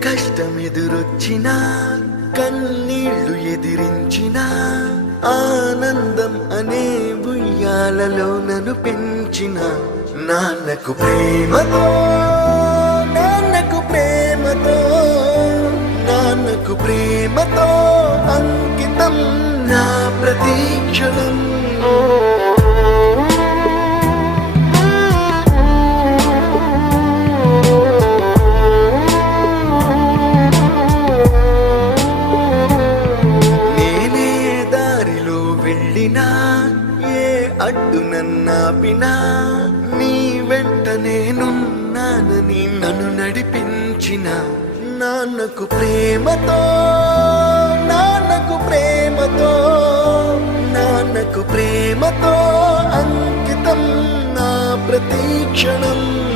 కష్టం ఎదురొచ్చినా కన్నీళ్లు ఎదిరించినా ఆనందం అనే ఉయ్యాలలో నన్ను పెంచిన నాన్నకు ప్రేమతో నాన్నకు ప్రేమతో నాన్నకు ప్రేమతో అంకితం నా ప్రతీక్షణం. ఏ అడ్డు నన్నాపినా నీ వెంట నేనున్నానని నన్ను నడిపించిన నాన్నకు ప్రేమతో నాన్నకు ప్రేమతో నాన్నకు ప్రేమతో అంకితం నా ప్రతీక్షణం.